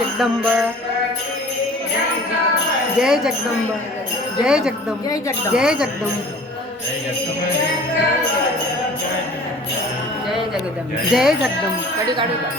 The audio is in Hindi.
जगदम्बा। जय जगदम्बा। जय जगदम्बा। जय जगदम्बा। जय जगदम्बा। जय जगदम्बा। जय जगदम्बा।